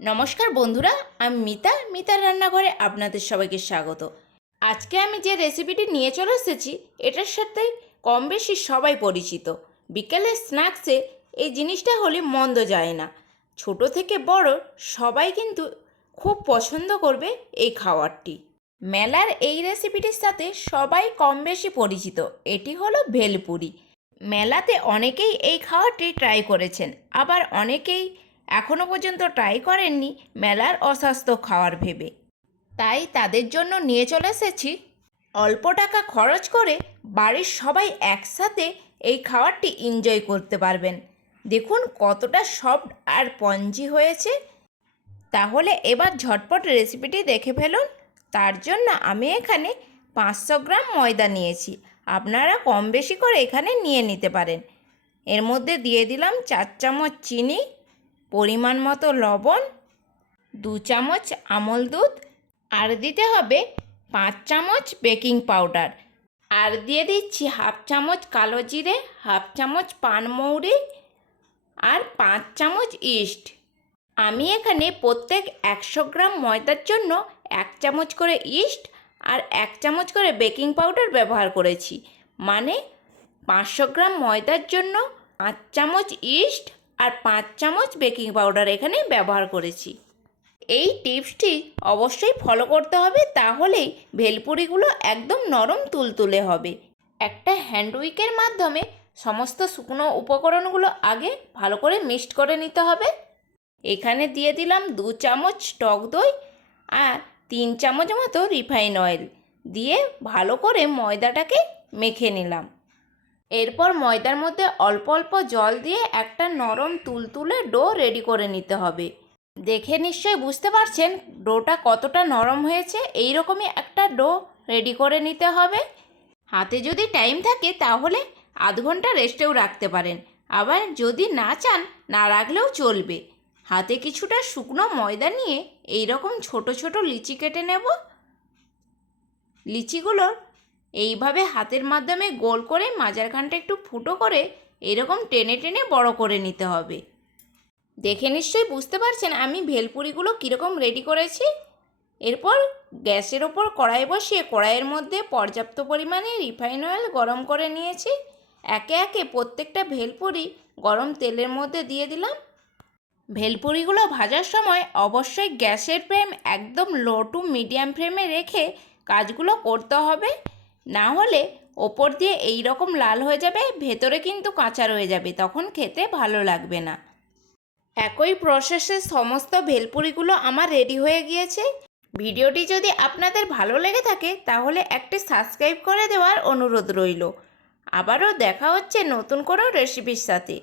নমস্কার বন্ধুরা, আমি মিতার রান্নাঘরে আপনাদের সবাইকে স্বাগত। আজকে আমি যে রেসিপিটি নিয়ে চলে এসেছি এটার সাথে কম বেশি সবাই পরিচিত। বিকেলের স্ন্যাক্সে এই জিনিসটা হলে মন্দ যায় না। ছোট থেকে বড় সবাই কিন্তু খুব পছন্দ করবে এই খাবারটি। মেলার এই রেসিপিটির সাথে সবাই কম বেশি পরিচিত। এটি হলো ভেলপুরি। মেলাতে অনেকেই এই খাবারটি ট্রাই করেছেন, আবার অনেকেই এখনও পর্যন্ত ট্রাই করেননি মেলার অস্বাস্থ্য খাবার ভেবে। তাই তাদের জন্য নিয়ে চলে এসেছি অল্প টাকা খরচ করে বাড়ির সবাই একসাথে এই খাবারটি এনজয় করতে পারবেন। দেখুন কতটা সফট আর স্পঞ্জি হয়েছে। তাহলে এবার ঝটপট রেসিপিটি দেখে ফেলুন। তার জন্য আমি এখানে 500 গ্রাম ময়দা নিয়েছি। আপনারা কম বেশি করে এখানে নিয়ে নিতে পারেন। এর মধ্যে দিয়ে দিলাম 4 চামচ চিনি, পরিমাণ মতো লবণ, 2 চামচ আমল দুধ, আর দিতে হবে 5 চামচ বেকিং পাউডার, আর দিয়ে দিচ্ছি হাফ চামচ কালো জিরে, হাফ চামচ পানমৌরি, আর 5 চামচ ইস্ট। আমি এখানে প্রত্যেক 100 গ্রাম ময়দার জন্য 1 চামচ করে ইস্ট আর 1 চামচ করে বেকিং পাউডার ব্যবহার করেছি। মানে 500 গ্রাম ময়দার জন্য 5 চামচ ইস্ট আর 5 চামচ বেকিং পাউডার এখানে ব্যবহার করেছি। এই টিপসটি অবশ্যই ফলো করতে হবে, তাহলেই ভেলপুরিগুলো একদম নরম তুলতুলে হবে। একটা হ্যান্ড উইকের মাধ্যমে সমস্ত শুকনো উপকরণগুলো আগে ভালো করে মিক্সড করে নিতে হবে। এখানে দিয়ে দিলাম 2 চামচ টক দই আর 3 চামচ মতো রিফাইন অয়েল দিয়ে ভালো করে ময়দাটাকে মেখে নিলাম। এরপর ময়দার মধ্যে অল্প অল্প জল দিয়ে একটা নরম তুলতুলে ডো রেডি করে নিতে হবে। দেখে নিশ্চয়ই বুঝতে পারছেন ডোটা কতটা নরম হয়েছে। এই রকমই একটা ডো রেডি করে নিতে হবে। হাতে যদি টাইম থাকে তাহলে আধ ঘন্টা রেস্টেও রাখতে পারেন, আবার যদি না চান না রাখলেও চলবে। হাতে কিছুটা শুকনো ময়দা নিয়ে এই রকম ছোট ছোট লিচি কেটে নেব। লিচিগুলোর এইভাবে হাতের মাধ্যমে গোল করে মাঝখানটা একটু ফুটো করে এরকম টেনে টেনে বড় করে নিতে হবে। দেখে নিশ্চয়ই বুঝতে পারছেন আমি ভেলপুরিগুলো কীরকম রেডি করেছি। এরপর গ্যাসের ওপর কড়াই বসিয়ে কড়াইয়ের মধ্যে পর্যাপ্ত পরিমাণে রিফাইন অয়েল গরম করে নিয়েছি। একে একে প্রত্যেকটা ভেলপুরি গরম তেলের মধ্যে দিয়ে দিলাম। ভেলপুরিগুলো ভাজার সময় অবশ্যই গ্যাসের ফ্লেম একদম লো টু মিডিয়াম ফ্লেমে রেখে কাজগুলো করতে হবে, না হলে ওপর দিয়ে এই রকম লাল হয়ে যাবে, ভেতরে কিন্তু কাঁচা রয়ে যাবে, তখন খেতে ভালো লাগবে না। একই প্রসেসে সমস্ত ভেলপুরিগুলো আমার রেডি হয়ে গিয়েছে। ভিডিওটি যদি আপনাদের ভালো লেগে থাকে তাহলে একটি সাবস্ক্রাইব করে দেওয়ার অনুরোধ রইল। আবারও দেখা হচ্ছে নতুন কোনো রেসিপির সাথে।